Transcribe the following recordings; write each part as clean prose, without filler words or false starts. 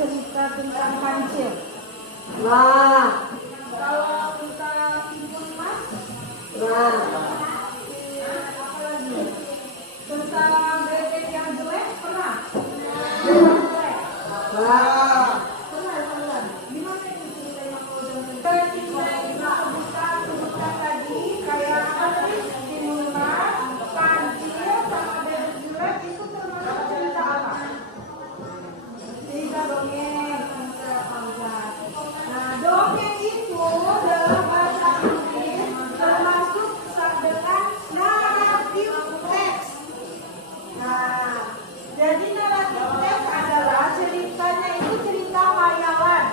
cerita tentang kancil. Nah, Kalau tentang timun mas, nah, apa lagi? Tentang bebek yang jelek pernah? nah. Pernah. Gimana itu ceritanya kalau jelek? Sebutkan tadi kayak apa sih? Timun mas, kancil, sama bebek jelek itu termasuk cerita apa? Cerita dongeng. Nah, dongeng itu dalam bahasa Inggris termasuk dengan naratif teks. Nah, jadi naratif teks adalah ceritanya itu cerita hayalan,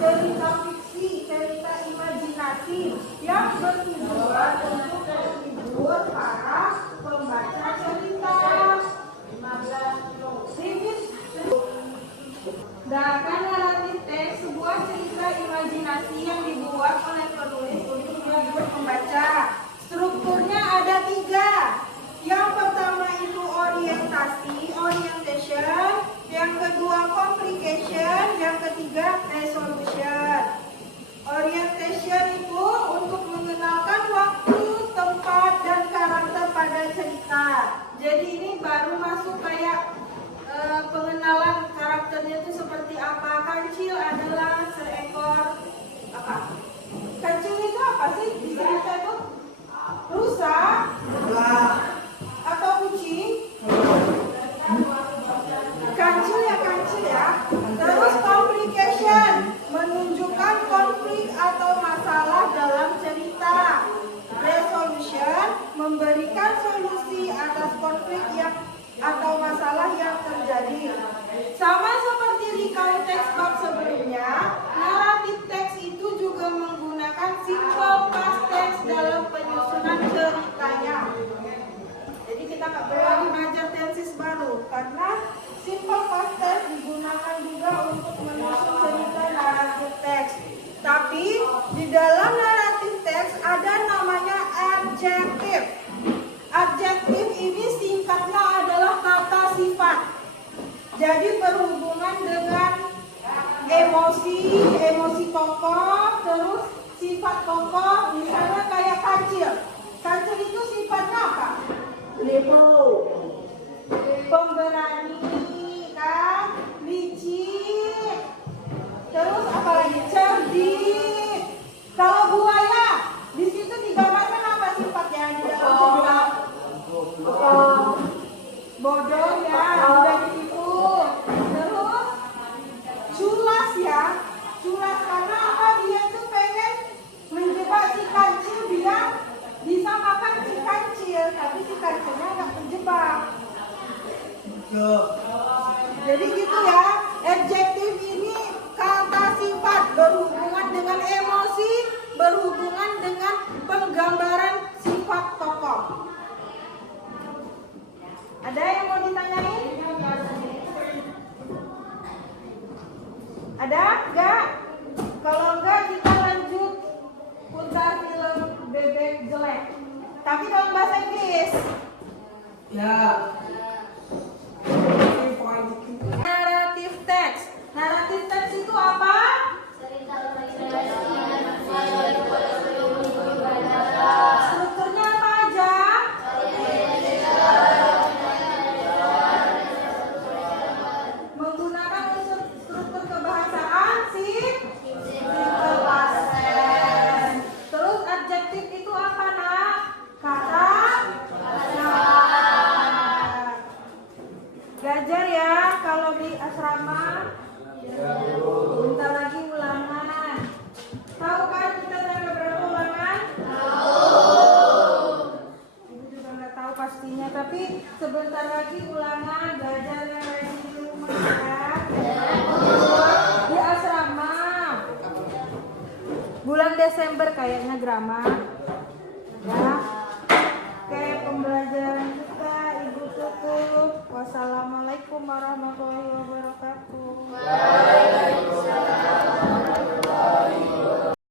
cerita fiksi, cerita imajinasi yang bertujuan untuk menghibur para pembaca cerita. Sedangkan naratif teks sebuah cerita imajinasi yang dibuat oleh penulis untuk menghibur pembaca. Strukturnya ada 3. Yang pertama itu orientation, yang kedua complication, yang ketiga resolution. Orientation itu untuk mengenalkan waktu, tempat, dan karakter pada cerita. Jadi ini baru masuk kayak pengenalan karakternya itu seperti apa. Kancil adalah seekor apa? Kancil itu apa sih di cerita itu? Rusa atau kucing? Kancil ya. Terus complication menunjukkan konflik atau masalah dalam cerita. Resolution memberikan solusi atas konflik atau masalah yang terjadi. Sama seperti di kalau teks bab sebelumnya, naratif teks itu juga menggunakan simple past tense dalam penyusunan ceritanya. Jadi kita nggak perlu lagi belajar tenses baru karena simple past tense digunakan juga untuk menyusun cerita naratif teks. Tapi di dalam naratif teks ada namanya adjektif. Adjektif ini singkatnya adalah kata sifat. Jadi berhubungan dengan emosi tokoh, terus sifat tokoh, misalnya kayak kancil. Kancil itu sifatnya apa? Pemberani, kan? Licik. Terus apa lagi? Cerdik. Kalau buaya, di situ digambarkan apa sifatnya di dalam cerita? Bodoh ya, udah ditipu. Terus culas ya, culas karena apa? Dia tuh pengen menjebak si kancil biar bisa makan si kancil, tapi si kancilnya nggak terjebak. Jadi gitu ya, adjektif ini kata sifat berhubungan dengan emosi, berhubungan dengan penggambaran sifat tokoh. Ada yang mau ditanyain? Ada? Enggak? Kalau enggak kita lanjut putar film Bebek Jelek. Tapi dalam bahasa Inggris. Ya. Naratif teks. Naratif teks itu apa? Strukturnya apa aja? Menggunakan unsur struktur kebahasaan simple past tense. Terus adjektif itu apa, Nak? Kata sifat. Belajar ya kalau di asrama. Bentar lagi ulangan. Tahu kan kita tanggal berapa ulangan? Ibu juga nggak tahu pastinya, tapi sebentar lagi ulangan. Belajar yang rajin di rumah ya. Di asrama. Bulan Desember kayaknya drama. Ya. Oke, pembelajaran kita Ibu tutup. Wassalamualaikum warahmatullahi wabarakatuh.